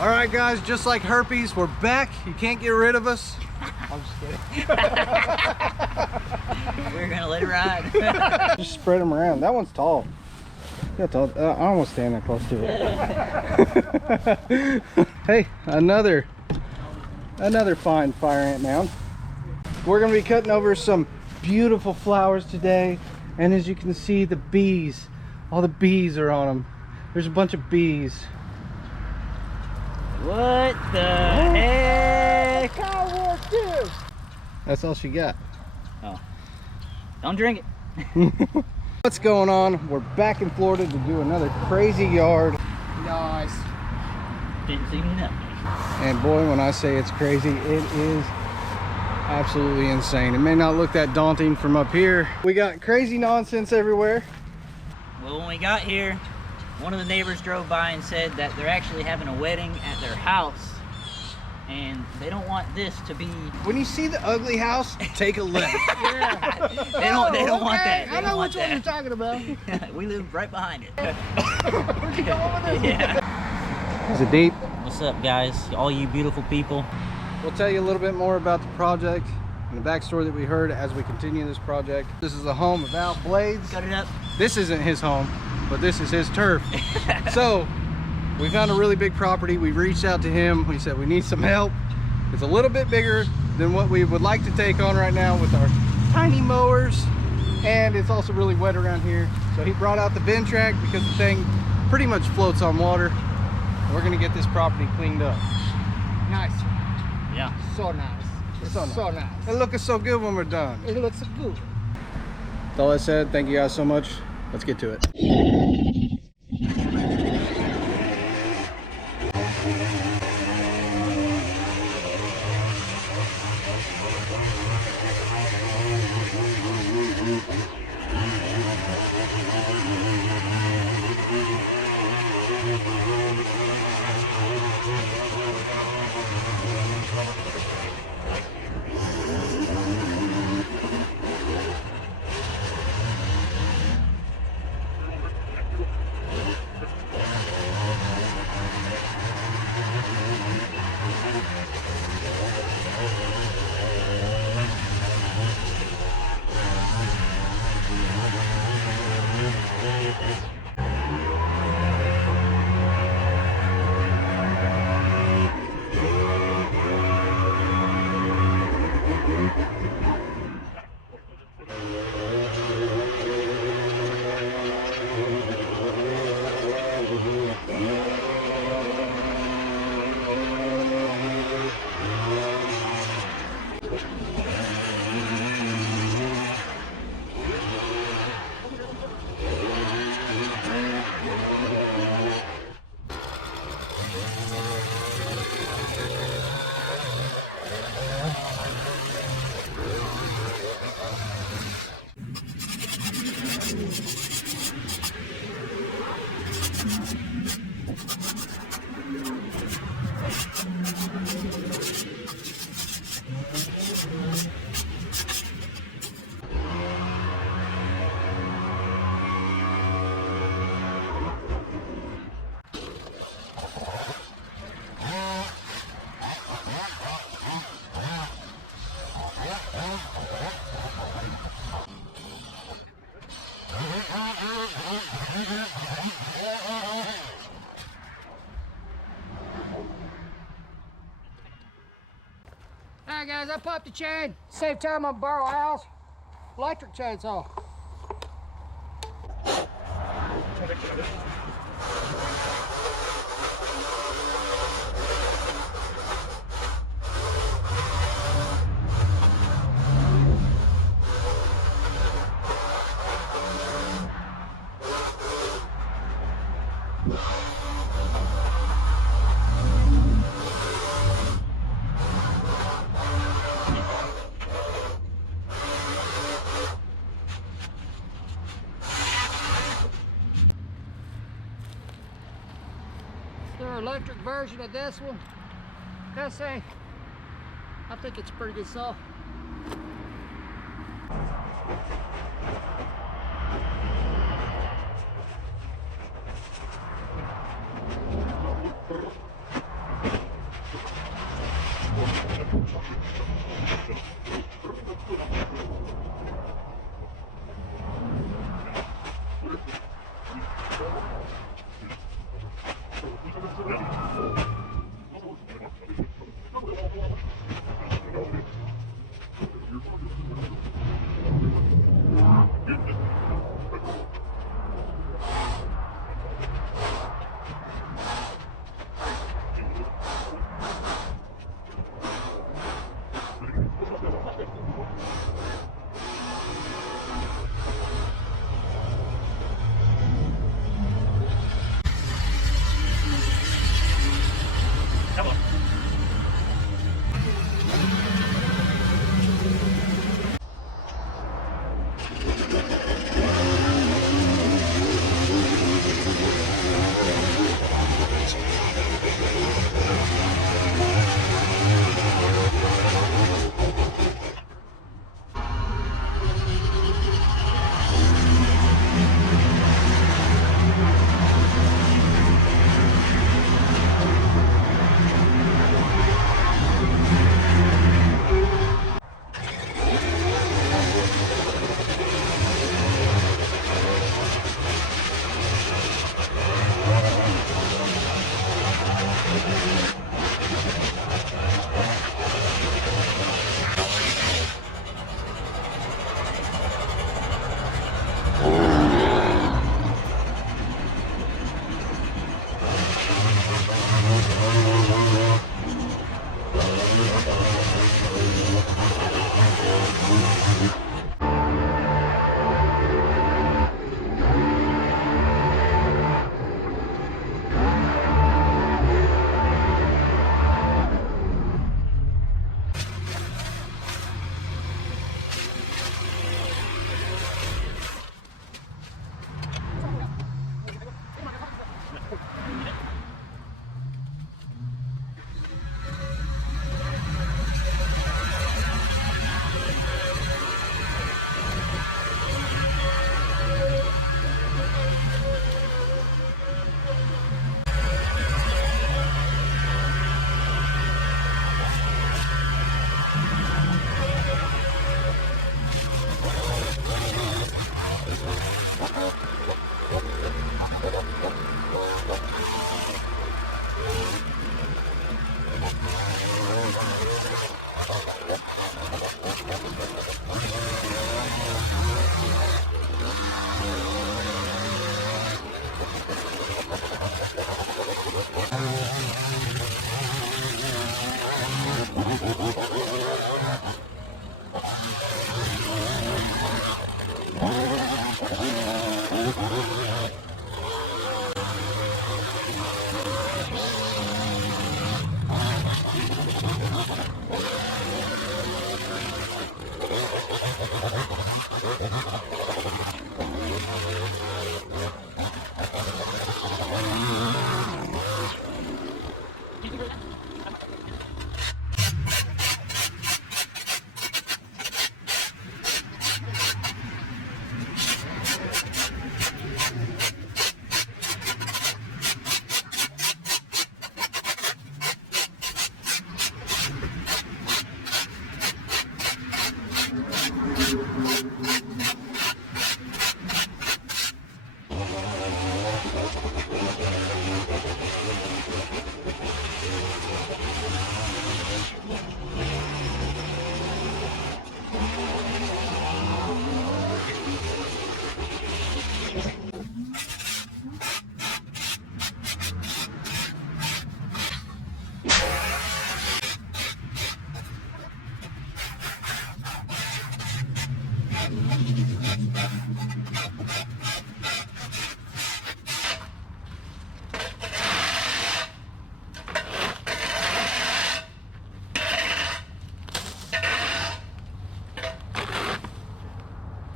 All right, guys, just like herpes, we're back. You can't get rid of us. I'm just kidding. We're gonna let it ride. Just spread them around. That one's tall. Yeah, tall. I almost stand that close to it. Hey, another fine fire ant mound. We're gonna be cutting over some beautiful flowers today, and as you can see, the bees, all the bees are on them. There's a bunch of bees. What the heck? That's all she got. Oh, don't drink it. What's going on? We're back in Florida to do another crazy yard. Nice. Didn't see nothing. And boy, when I say it's crazy, it is absolutely insane. It may not look that daunting from up here. We got crazy nonsense everywhere. Well, when we got here, one of the neighbors drove by and said that they're actually having a wedding at their house, and they don't want this to be. When you see the ugly house, take a left. Yeah. They don't want that. They I know don't which want one you're that. talking about. We live right behind it. Where'd you go with this? Yeah. Is it deep? What's up, guys? All you beautiful people. We'll tell you a little bit more about the project and the backstory that we heard as we continue this project. This is the home of Al Bladez. Cut it up. This isn't his home, but this is his turf. So we found a really big property. We reached out to him. We said we need some help. It's a little bit bigger than what we would like to take on right now with our tiny mowers, and it's also really wet around here. So he brought out the bin track because the thing pretty much floats on water. We're gonna get this property cleaned up. Nice. Yeah. So nice. It's so nice. It looks so good when we're done. It looks good. With all that said, thank you guys so much. Let's get to it. Alright guys, I popped the chain. Save time on borrow Al's electric chainsaw. Their electric version of this one. Gotta say, I think it's a pretty good saw. Come on.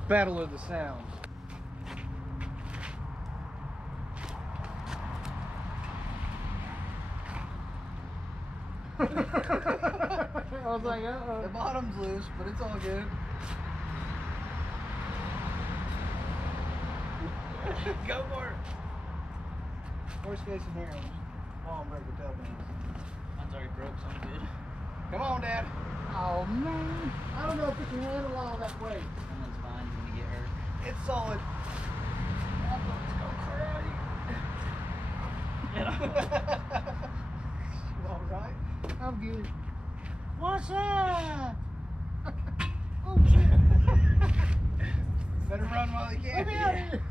Battle of the Sounds. I was like, uh-oh. The bottom's loose, but it's all good. Go for it. Worst case scenario, just break the tail pins. Mine's already broke, so I'm good. Come on, Dad. Oh man, I don't know if it can handle all that weight. Someone's fine when you get hurt. It's solid. Let's go karate. I'm good. What's up? Oh shit. Better run while you can. Let me out of here.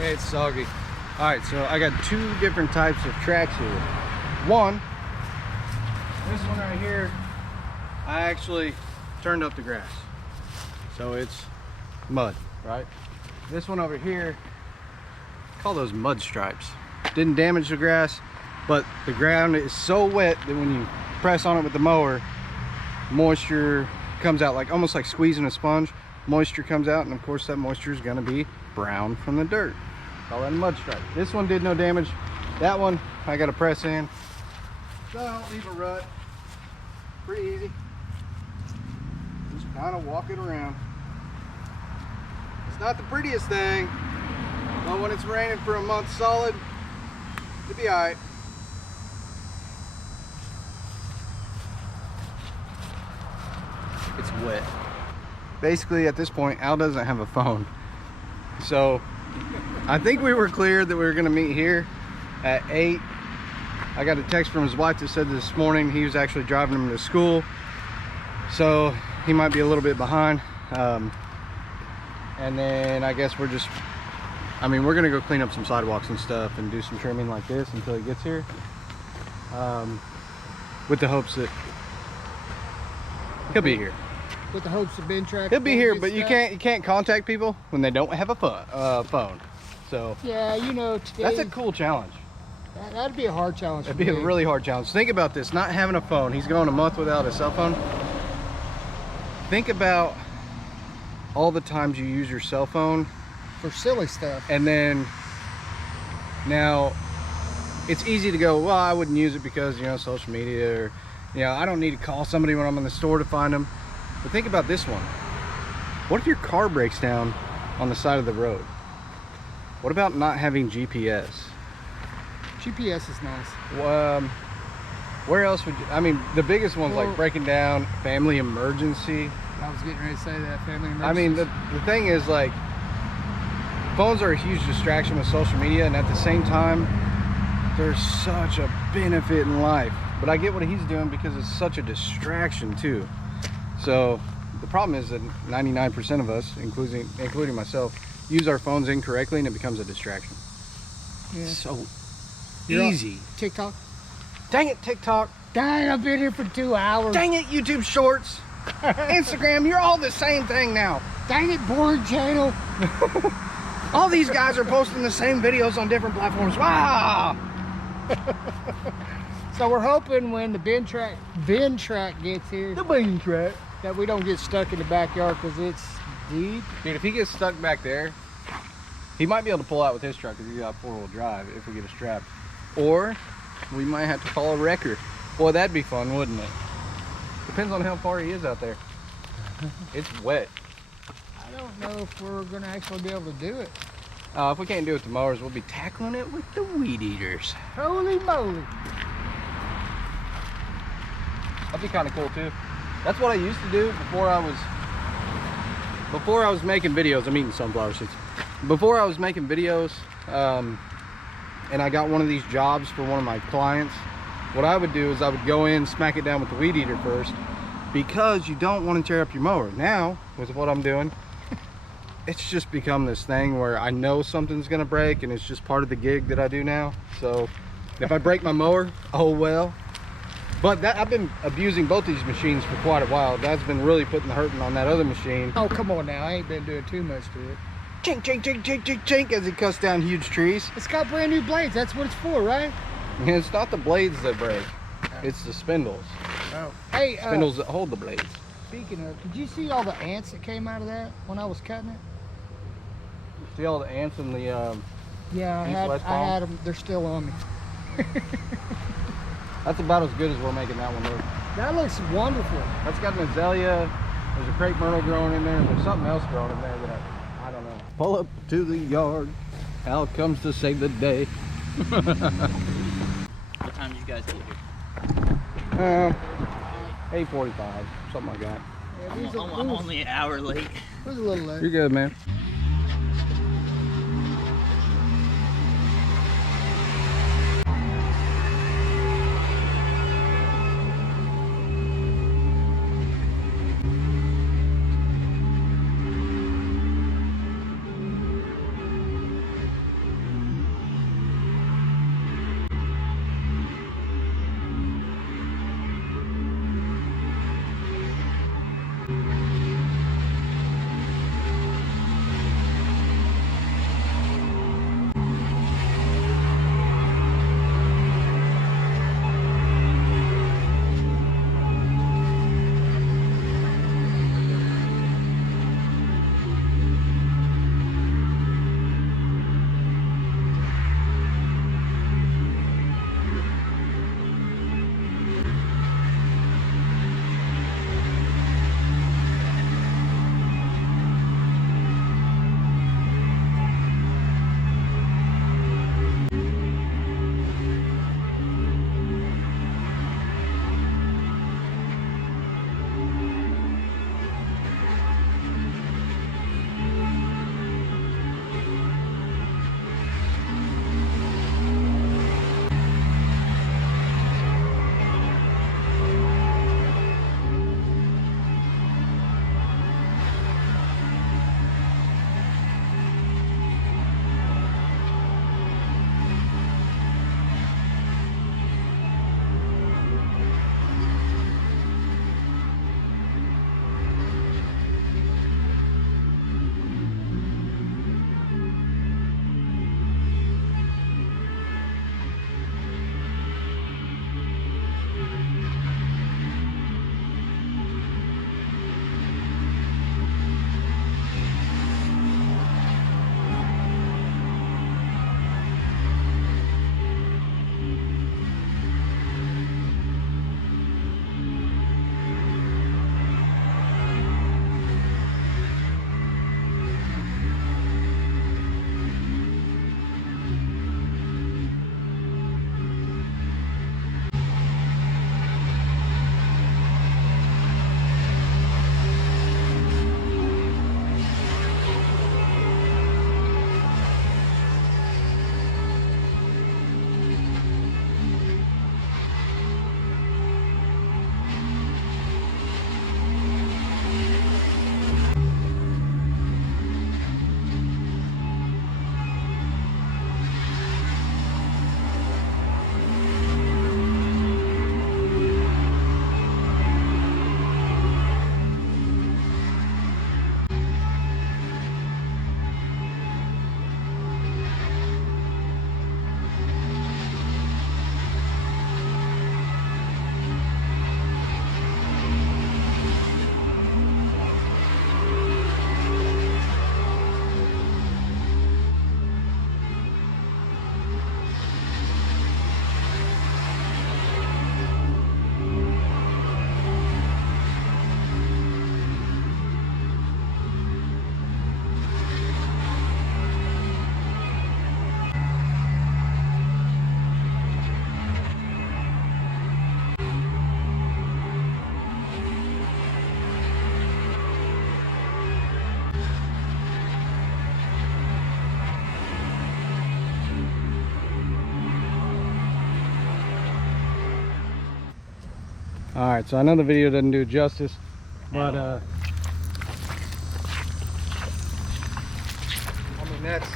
Okay, it's soggy. All right, so I got two different types of tracks here. One, this one right here, I actually turned up the grass. So it's mud, right? This one over here, call those mud stripes. Didn't damage the grass, but the ground is so wet that when you press on it with the mower, moisture comes out like almost like squeezing a sponge. Moisture comes out, and of course that moisture is going to be brown from the dirt. Call that a mud stripe. This one did no damage. That one I got to press in so I don't leave a rut. Pretty easy. Just kind of walk it around. It's not the prettiest thing, but when it's raining for a month solid, it'll be all right. It's wet. Basically, at this point, Al doesn't have a phone. So I think we were clear that we were going to meet here at 8. I got a text from his wife that said this morning he was actually driving him to school. So he might be a little bit behind. And then I guess we're just, I mean, we're going to go clean up some sidewalks and stuff and do some trimming like this until he gets here. With the hopes that he'll be here. With the hopes of being tracked. He'll be here, but you can't contact people when they don't have a phone. So yeah, you know, today, that's a cool challenge. That'd be a hard challenge. It'd be a really hard challenge. Think about this: not having a phone. He's going a month without a cell phone. Think about all the times you use your cell phone for silly stuff, and then now it's easy to go, well, I wouldn't use it because, you know, social media, or, you know, I don't need to call somebody when I'm in the store to find them. But think about this one. What if your car breaks down on the side of the road? What about not having GPS? GPS is nice. Where else would you, I mean, the biggest ones, Well, like breaking down, family emergency. I was getting ready to say that, family emergency. I mean, the thing is, like, phones are a huge distraction with social media, and at the same time, there's such a benefit in life. But I get what he's doing because it's such a distraction too. So the problem is that 99% of us, including myself, use our phones incorrectly, and it becomes a distraction. Yeah. So You're easy. on TikTok. Dang it, TikTok. Dang, I've been here for 2 hours. Dang it, YouTube Shorts. Instagram, you're all the same thing now. Dang it, boring channel. All these guys are posting the same videos on different platforms. Wow. So we're hoping when the bin track gets here, The bean track. that we don't get stuck in the backyard because it's deep. Dude, if he gets stuck back there, he might be able to pull out with his truck because he got 4-wheel drive if we get a strap. Or we might have to call a wrecker. Boy, that'd be fun, wouldn't it? Depends on how far he is out there. It's wet. I don't know if we're gonna actually be able to do it. If we can't do it with the mowers, we'll be tackling it with the weed eaters. Holy moly. That'd be kind of cool too. That's what I used to do before I was making videos. I'm eating sunflower seeds. Before I was making videos, and I got one of these jobs for one of my clients, what I would do is I would go in, smack it down with the weed eater first, because you don't want to tear up your mower. Now, with what I'm doing, it's just become this thing where I know something's gonna break, and it's just part of the gig that I do now. So if I break my mower, oh well. But I've been abusing both these machines for quite a while. Dad's been really putting the hurting on that other machine. Oh, come on now. I ain't been doing too much to it. Chink, chink, chink, chink, chink, chink, as he cuts down huge trees. It's got brand new blades. That's what it's for, right? And it's not the blades that break. It's the spindles. Oh. Hey, Spindles that hold the blades. speaking of, did you see all the ants that came out of that when I was cutting it? See all the ants in the Yeah, I East-West palm? had them. They're still on me. That's about as good as we're making that one look. That looks wonderful. That's got an azalea. There's a crepe myrtle growing in there. And there's something else growing in there that I don't know. Pull up to the yard. Al comes to save the day. What time did you guys get here? 8:45, something like that. Yeah, I'm only an hour late. It was a little late. You're good, man. All right, so I know the video doesn't do it justice, but I mean, that's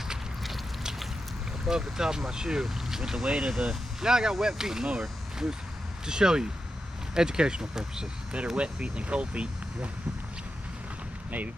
above the top of my shoe. With the weight of the Now I got wet feet mower. to show you, educational purposes. Better wet feet than cold feet. Yeah. Maybe.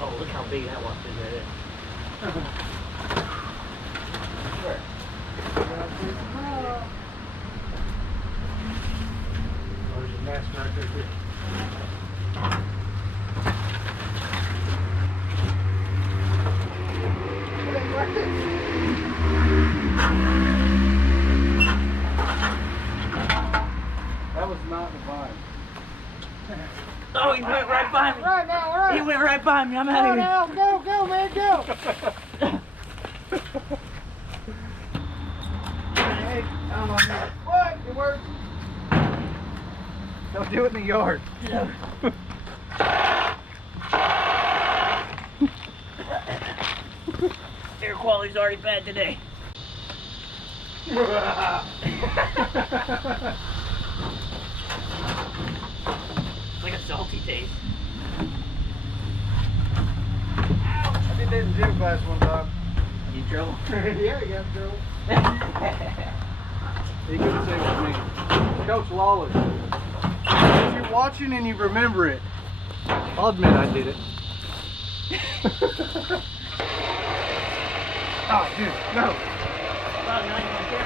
Oh, look how big that one is right there. Oh, there's a nest right there too. That was not the vine. Oh, he went right by me. Right now, all right. He went right by me. I'm Go out of here. now, go, man, go. Hey, come on, man. What? It worked. Don't do it in the yard. Air quality's already bad today. It's like a salty taste. I did that in gym class one time. You in trouble? Yeah, he got in trouble. He couldn't say it was me. Coach Lawless. If you're watching and you remember it, I'll admit I did it. Oh, dude, no.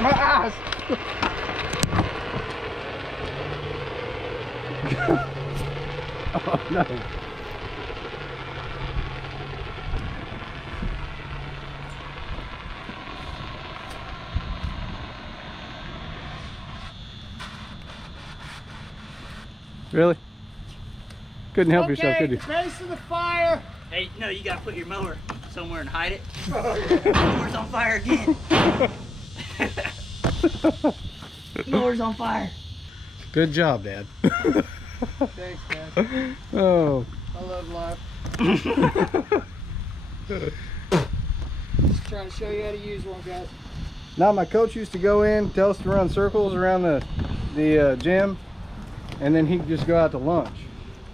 My eyes. Oh, no. Really? Couldn't help yourself, could you? Base of the fire. Hey, no, you gotta put your mower somewhere and hide it. Mower's on fire again. Mower's on fire. Good job, Dad. Thanks, man. Oh. I love life. Just trying to show you how to use one, guys. Now, my coach used to go in, tell us to run circles around the gym, and then he'd just go out to lunch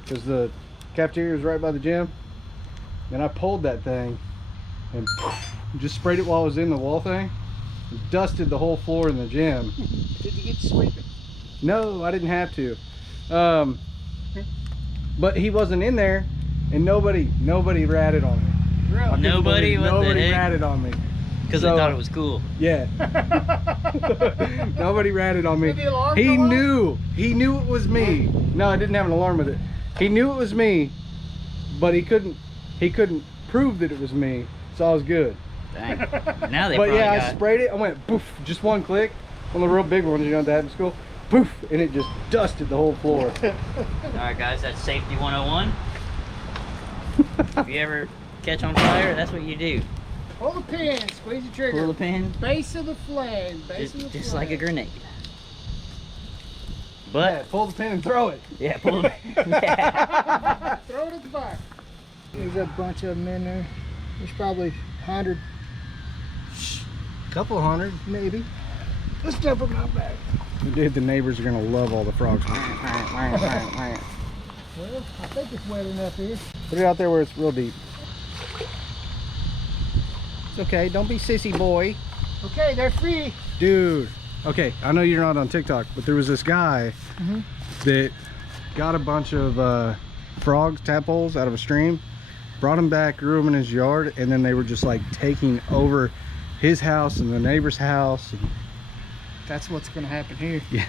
because the cafeteria was right by the gym. And I pulled that thing and just sprayed it while I was in the wall thing. Dusted the whole floor in the gym. Did you get to sweeping? No, I didn't have to. But he wasn't in there, and nobody ratted on me. Really? Nobody? What the Nobody heck? ratted on me. Because So, they thought it was cool. Yeah. Nobody ratted on me. Did the alarm He go off? knew. He knew it was me. No, I didn't have an alarm with it. He knew it was me, but he couldn't prove that it was me, so I was good. Dang. Now they But probably yeah, I got sprayed it. I went poof, just one click. One of the real big ones, you know, that in school. Poof, and it just dusted the whole floor. Alright guys, that's safety 101. If you ever catch on fire, that's what you do. Pull the pin, squeeze the trigger. Pull the pin, Base of the flame. Base of the just flame. like a grenade. Yeah, But, pull the pin and throw it. yeah, pull the yeah. Throw it at the fire. There's a bunch of them in there. There's probably 100, Couple hundred. maybe. Let's jump them out back. Dude, the neighbors are gonna love all the frogs. Put Well, I think it's wet enough here. it out there where it's real deep. It's okay, don't be sissy boy. Okay, they're free. Dude, Okay, I know you're not on TikTok, but there was this guy that got a bunch of frogs, tadpoles out of a stream, brought them back, grew them in his yard, and then they were just like taking over his house and the neighbor's house. And That's what's gonna happen here. yeah.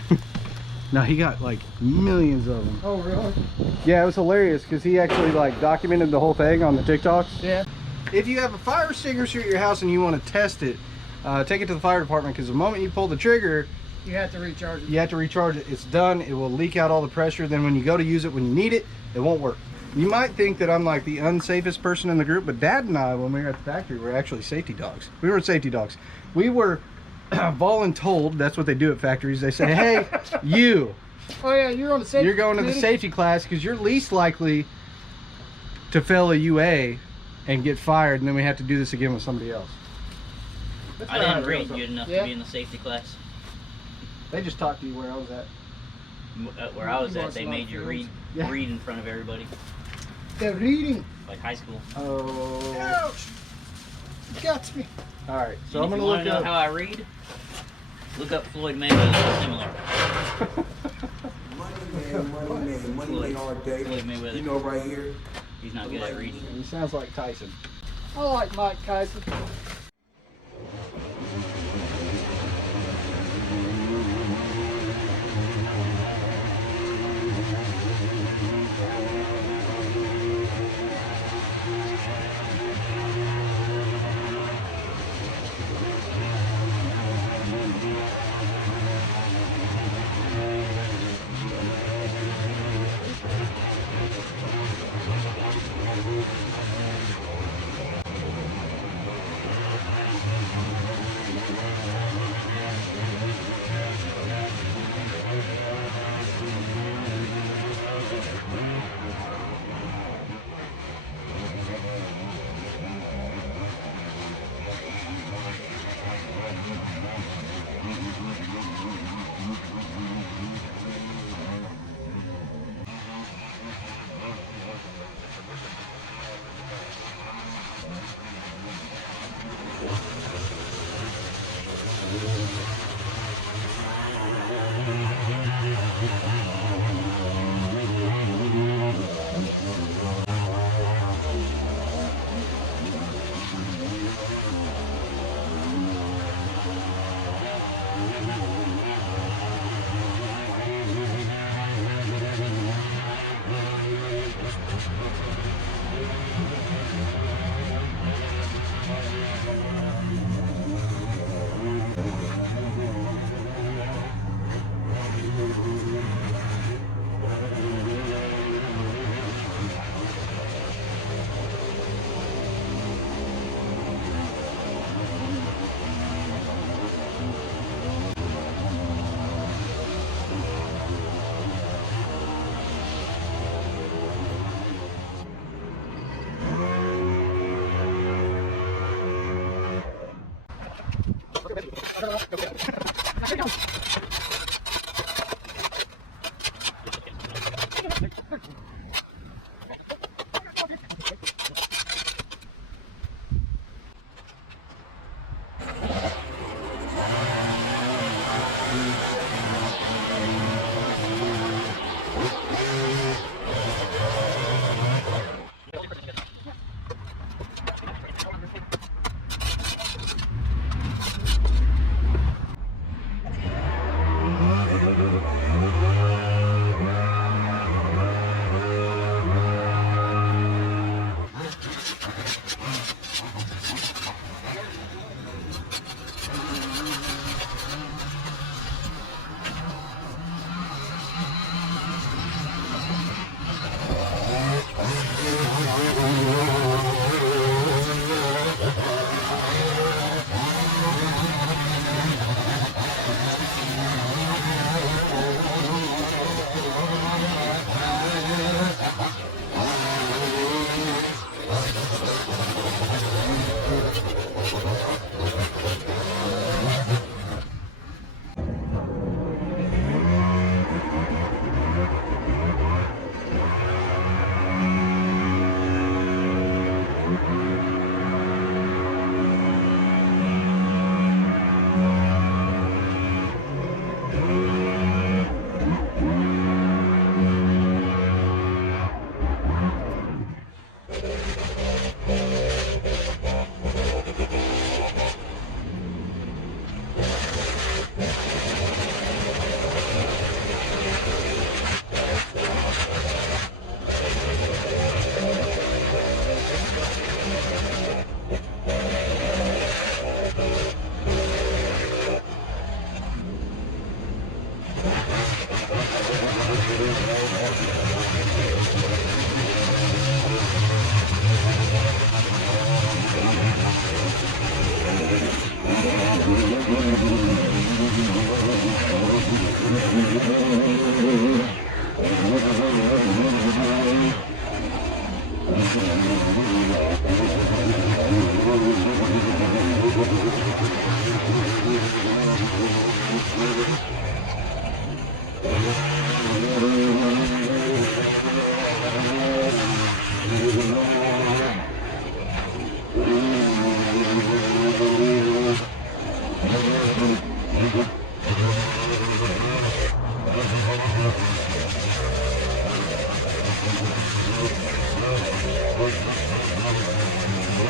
No, he got like millions of them. Oh, really? Yeah, it was hilarious because he actually like documented the whole thing on the TikToks. Yeah. If you have a fire extinguisher at your house and you want to test it, take it to the fire department, because the moment you pull the trigger, You have to recharge it. you have to recharge it. It's done. It will leak out all the pressure. Then when you go to use it, when you need it, it won't work. You might think that I'm like the unsafest person in the group, but Dad and I, when we were at the factory, were actually safety dogs. We weren't safety dogs. We were voluntold. That's what they do at factories. They say, hey, you. Oh yeah, you're on the safety. You're going to the committee? safety class because you're least likely to fail a UA and get fired, and then we have to do this again with somebody else. That's I not how didn't it read goes. good enough Yeah. to be in the safety class. They just talked to you where I was at. Where I was You at, watched they a lot made of you films. read in front of everybody, They're reading. like high school. Oh. Ouch. Got me. All right, so And I'm if gonna you want look to know up. how I read, look up Floyd Mayweather similar. Money man all day. Floyd Mayweather. You know, right here. He's not good at reading. He sounds like Tyson. I like Mike Tyson.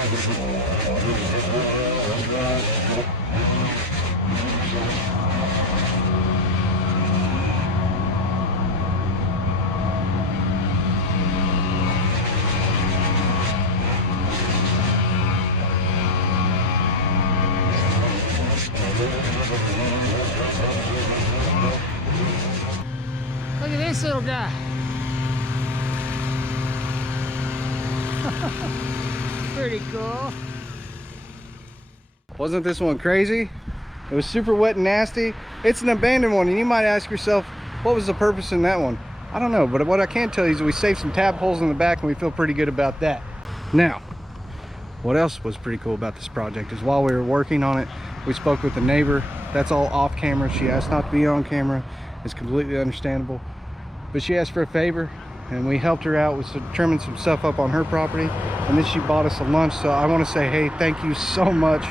Look at this little guy. Pretty cool. Wasn't this one crazy? It was super wet and nasty. It's an abandoned one, and you might ask yourself, what was the purpose in that one? I don't know, but what I can tell you is we saved some tab holes in the back, and we feel pretty good about that. Now, what else was pretty cool about this project is while we were working on it, we spoke with the neighbor. That's all off camera. She asked not to be on camera. It's completely understandable. But she asked for a favor, and we helped her out with trimming some stuff up on her property, and then she bought us a lunch. So I want to say, hey, thank you so much.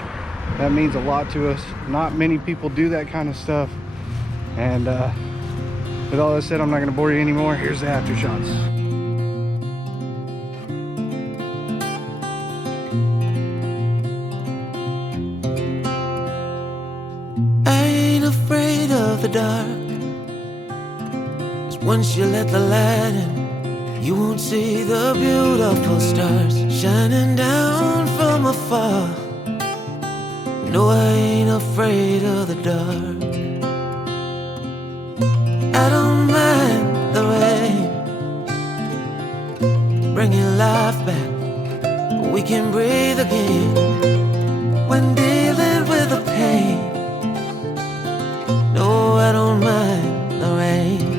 That means a lot to us. Not many people do that kind of stuff. And with all that said, I'm not going to bore you anymore. Here's the after shots. I ain't afraid of the dark. Once you let the light in, you won't see the beautiful stars shining down from afar. No, I ain't afraid of the dark. I don't mind the rain, bringing life back. We can breathe again when dealing with the pain. No, I don't mind the rain.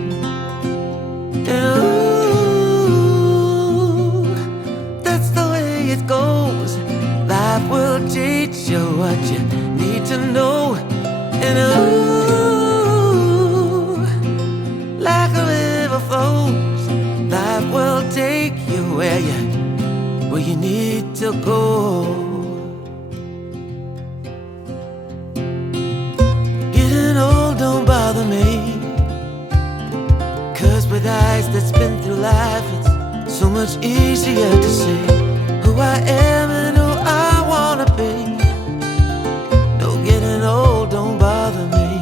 And ooh, that's the way it goes. Life will teach you what you need to know. And ooh, like a river flows, life will take you where you need to go. Getting old don't bother me, 'cause with eyes that's been through life, it's so much easier to see who I am and who I wanna be. No, getting old don't bother me.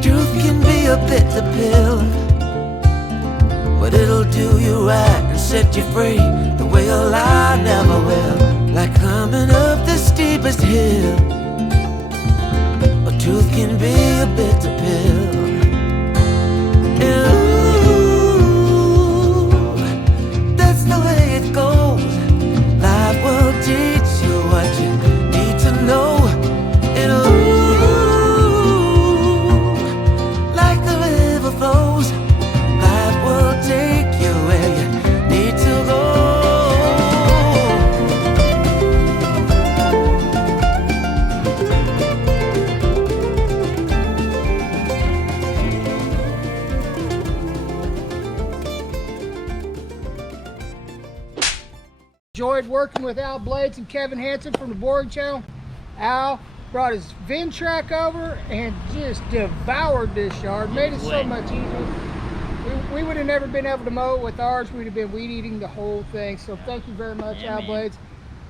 Truth can be a bitter pill, but it'll do you right and set you free the way a lie never will. Like climbing up the steepest hill. But truth can be a bitter pill. Ooh, that's the way it goes. Life will teach you what you need to know. And ooh, like the river flows, life will take you where you need to go. Enjoyed working with Al Bladez and Kevin Hansen from the Boring Channel. Al brought his Ventrac over and just devoured this yard. Made it so much easier. We would have never been able to mow it with ours. We'd have been weed eating the whole thing. So thank you very much, Al Bladez.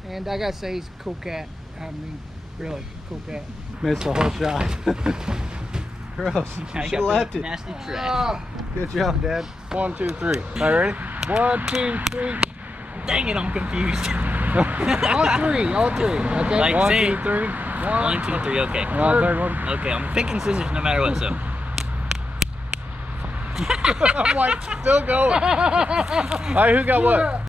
And I gotta say, he's a cool cat. I mean, really cool cat. Missed the whole shot. Gross. You should have left it. Nasty trash. Good job, Dad. 1, 2, 3. All right, ready? 1, 2, 3. Dang it, I'm confused. All three. Okay. Like, 1, say, 2, 3. 1, 2, 3, okay. Third one. Okay, I'm picking scissors no matter what, so. I'm like, still going. All right, who got what?